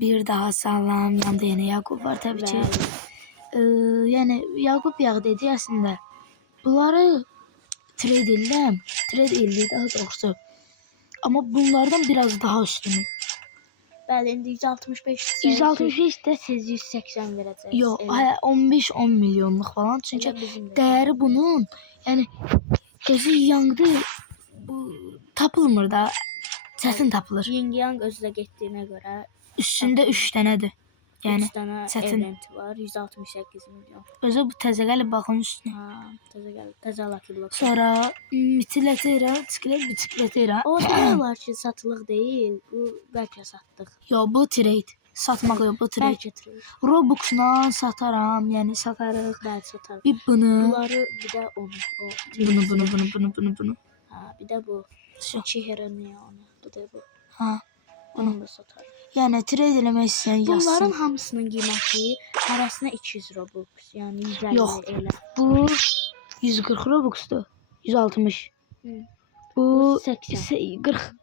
Bir daha salam, yanımda yine Yakup var tabii ki. Yani Yakup yağı dedi aslında. Bunları trade edirəm. Trade edildi daha doğrusu. Ama bunlardan biraz daha üstünüm. Bəli, indi 165 165 de siz 180 verəcəksiniz. yok, 15-10 milyonluq falan. Çünkü değeri bunun yani gözü yandı. Bu tapılmır da. Çətin tapılır. Yin Yang özünə getdiyinə görə Üstündə 3 dənədir. Yəni 3 dənə çətin. event var. 168 milyon. Özü bu təzə gəlib baxın üstünə. Ha, təzə gəlib. Təzə Lucky Block. Sonra Mitiletera, Bisikletera. O demək olar ki, satılıq deyil. Bu bəlkə satdıq. Yo, bu trade. Satmaq yox, bu trade. Bəlkə trade. Robux'la sataram, yəni satarıq. Bəli, satarıq. Bir bunu. Bunları bir də onu. Bunu. Ha, bir də bu. Şu. Çihrəni onu. Bir də bu. Ha. Onu da satarıq. Yəni trade eləmək istəyən yazsın. Bunların hamısının qiyməti arasına 200 Robux. Yəni 150 yox, elə. Bu 140 Robux'dur. 160. Hı. Bu 80. 40.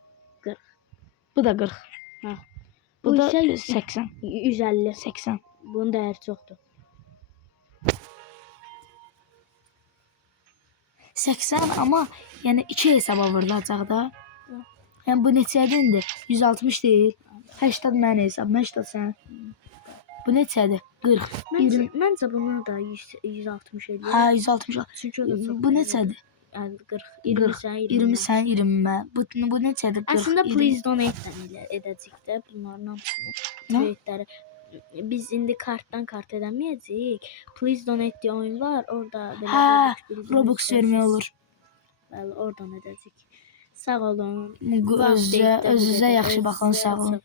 Bu da 40. Ha. Bu da isə 80. 150. 80. Bunun dəyəri çoxdur. 80 ama yani 2 hesaba vurulacaq da. Yəni bu neçədir indi? 160 deyil. 80 mənim hesab, 80 sən. Bu neçədir? 40. Məncə bunu da 160 edir. Ha, 160. Çünki o da çox. Bu neçədir? Yəni 40. 20 sən 20 sən 20 mən. Bu neçədir? 40. Aslında please donate ilə edəcək də bunların hamısını. Tradeləri. Biz indi kartdan kart edəməyəcəyik. Please donate diye oyun var. Orada belə Robux vermək olur. Bəli, oradan edəcək. Sağ olun. Özünüzə yaxşı baxın, sağ olun.